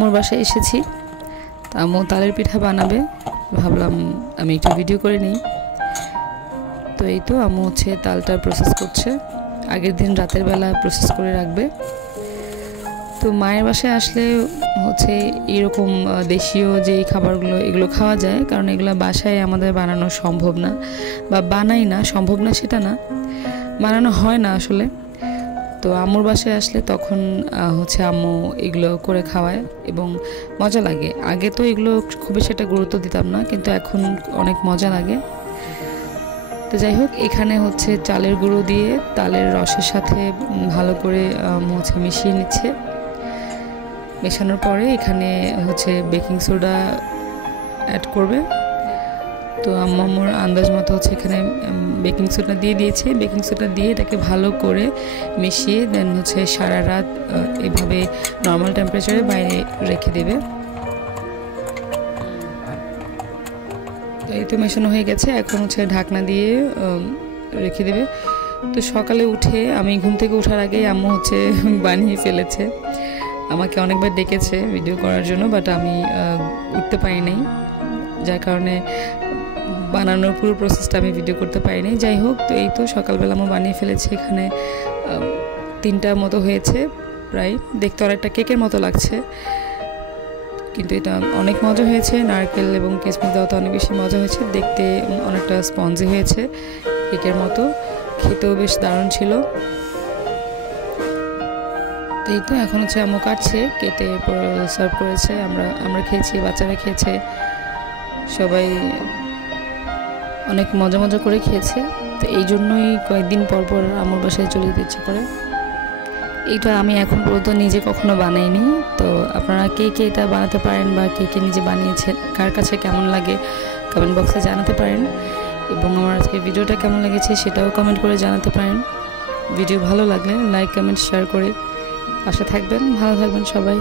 আম্মুর বাসায় এসেছি। আম্মু তালের পিঠা বানাবে, ভাবলাম আমি একটু ভিডিও করে নিই। তো এই তো আম্মু হচ্ছে তালটা প্রসেস করছে, আগের দিন রাতের বেলা প্রসেস করে রাখবে। তো মায়ের বাসায় আসলে হচ্ছে এরকম দেশীয় যে খাবারগুলো এগুলো খাওয়া যায়, কারণ এগুলো বাসায় আমাদের বানানো সম্ভব না, বা বানাই না, সম্ভব না সেটা না, বানানো হয় না আসলে। তো আম্মুর বাসায় আসলে তখন হচ্ছে আম্মু এগুলো করে খাওয়ায় এবং মজা লাগে। আগে তো এগুলো খুবই সেটা গুরুত্ব দিতাম না, কিন্তু এখন অনেক মজা লাগে। তো যাই হোক, এখানে হচ্ছে চালের গুঁড়ো দিয়ে তালের রসের সাথে ভালো করে হচ্ছে মিশিয়ে নিচ্ছে। মেশানোর পরে এখানে হচ্ছে বেকিং সোডা অ্যাড করবে। তো আম্মুর আন্দাজ মতো হচ্ছে এখানে বেকিং সোডা দিয়ে দিয়েছে। বেকিং সোডা দিয়ে এটাকে ভালো করে মিশিয়ে দেন হচ্ছে সারা রাত এভাবে নর্মাল টেম্পারেচারে বাইরে রেখে দেবে। তো এই তো মেশানো হয়ে গেছে, এখন হচ্ছে ঢাকনা দিয়ে রেখে দেবে। তো সকালে উঠে আমি ঘুম থেকে ওঠার আগেই আম্মু হচ্ছে বানিয়ে ফেলেছে। আমাকে অনেকবার ডেকেছে ভিডিও করার জন্য, বাট আমি উঠতে পারি নাই, যার কারণে বানানোর পুরো প্রসেসটা আমি ভিডিও করতে পারি নাই। যাই হোক, তো এই তো সকালবেলা আমি বানিয়ে ফেলেছি। এখানে 3টার মতো হয়েছে প্রায়, দেখতে অনেকটা কেকের মতো লাগছে, কিন্তু এটা অনেক মজা হয়েছে। নারকেল এবং কিশমিশ দেওয়া তো অনেক বেশি মজা হয়েছে, দেখতে অনেকটা স্পঞ্জি হয়েছে কেকের মতো, খেতেও বেশ দারুণ ছিল। এই তো এখন হচ্ছে আম্মু কাটছে, কেটে সার্ভ করেছে, আমরা খেয়েছি, বাচ্চারা খেয়েছে, সবাই অনেক মজা করে খেয়েছে। তো এই জন্যই কয়েকদিন পর পর আম্মুর বাসায় চলে যেতে ইচ্ছে করে। এইটা আমি এখন পর্যন্ত নিজে কখনো বানাইনি। তো আপনারা কে কে এটা বানাতে পারেন বা কে কে নিজে বানিয়েছেন, কার কাছে কেমন লাগে কমেন্ট বক্সে জানাতে পারেন, এবং আমার আজকে ভিডিওটা কেমন লেগেছে সেটাও কমেন্ট করে জানাতে পারেন। ভিডিও ভালো লাগলে লাইক কমেন্ট শেয়ার করে পাশে থাকবেন। ভালো থাকবেন সবাই।